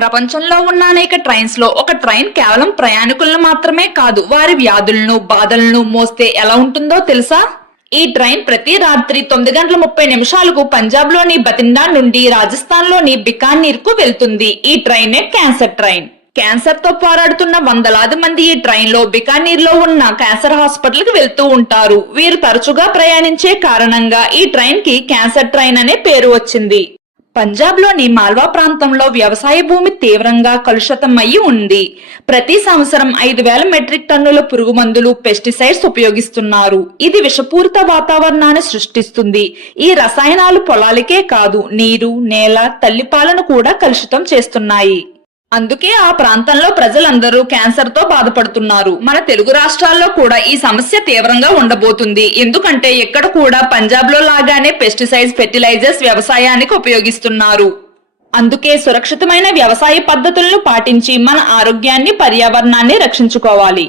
ప్రపంచంలో ఉన్న అనేక ట్రైన్స్ లో ఒక ట్రైన్ కేవలం ప్రయాణికులను మాత్రమే కాదు, వారి వ్యాధులను బాధలను మోస్తే ఎలా ఉంటుందో తెలుసా? ఈ ట్రైన్ ప్రతి రాత్రి 9:30 పంజాబ్ లోని బతిండా నుండి రాజస్థాన్ లోని బికానీర్ కు వెళ్తుంది. ఈ ట్రైనే క్యాన్సర్ ట్రైన్. క్యాన్సర్ తో పోరాడుతున్న వందలాది మంది ఈ ట్రైన్ లో బికానీర్ లో ఉన్న క్యాన్సర్ హాస్పిటల్ కి వెళ్తూ ఉంటారు. వీరు తరచుగా ప్రయాణించే కారణంగా ఈ ట్రైన్ కి క్యాన్సర్ ట్రైన్ అనే పేరు వచ్చింది. పంజాబ్ లోని మాల్వా ప్రాంతంలో వ్యవసాయ భూమి తీవ్రంగా కలుషితమయ్యి ఉంది. ప్రతి సంవత్సరం 5,000 మెట్రిక్ టన్నుల పురుగు మందులు, పెస్టిసైడ్స్ ఉపయోగిస్తున్నారు. ఇది విషపూరిత వాతావరణాన్ని సృష్టిస్తుంది. ఈ రసాయనాలు పొలాలకే కాదు, నీరు, నేల, తల్లిపాలను కూడా కలుషితం చేస్తున్నాయి. అందుకే ఆ ప్రాంతంలో ప్రజలందరూ క్యాన్సర్ తో బాధపడుతున్నారు. మన తెలుగు రాష్ట్రాల్లో కూడా ఈ సమస్య తీవ్రంగా ఉండబోతుంది. ఎందుకంటే ఎక్కడ కూడా పంజాబ్ లో లాగానే పెస్టిసైడ్స్, ఫెర్టిలైజర్స్ వ్యవసాయానికి ఉపయోగిస్తున్నారు. అందుకే సురక్షితమైన వ్యవసాయ పద్ధతులను పాటించి మన ఆరోగ్యాన్ని, పర్యావరణాన్ని రక్షించుకోవాలి.